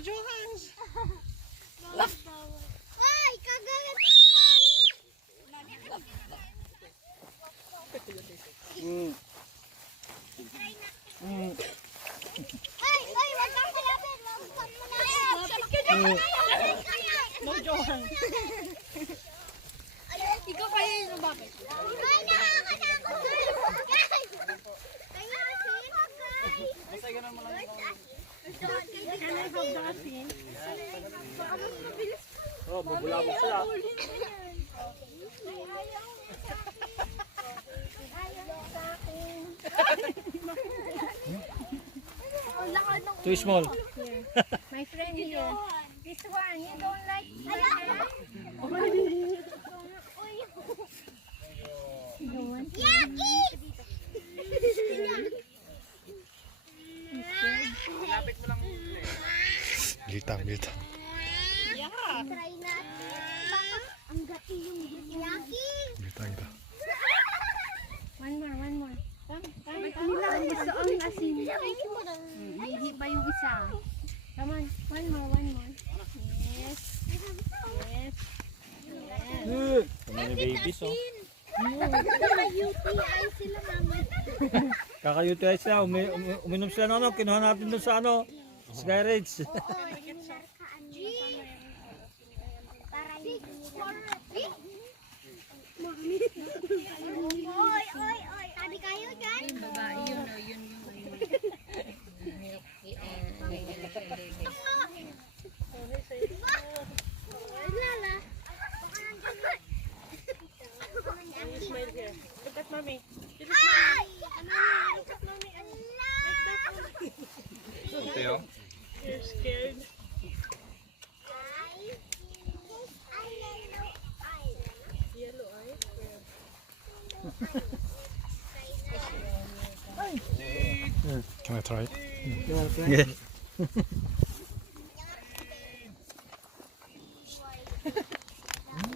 Mojo hands. Ay, kagalit Ay, wag kang kalapit. Wag mo na. Mojo hands. Ikaw kayo yung bakit? Ay, nakakatakot guys! Guys! Kaya guys! Masay ganun mo lang. Can I have the asin? Baka mas mabilis pa. Oh, bubulabog sila. Ayaw sa akin. Too small. My friend here. This one, you don't like it? Yaki! Lapit mo lang. Bilitang. Try natin. Baka ang gati yung Yaki! Bilitang ito. One more. Come. Nilang gusto ang asin. Hindi pa yung isa. Come on, one more. Yes. Mga babies, oh. Naka-UTI sila mama. Kaka-UTI sila. Uminom sila ng ano. Kinuha natin doon sa ano. Sky Ridge. Oy. Sabi kayo dyan? Babae yun, no? Yun Lala. Look at mommy. Ay! Ito yun. You're scared. Yellow eye. Can I try? Yeah.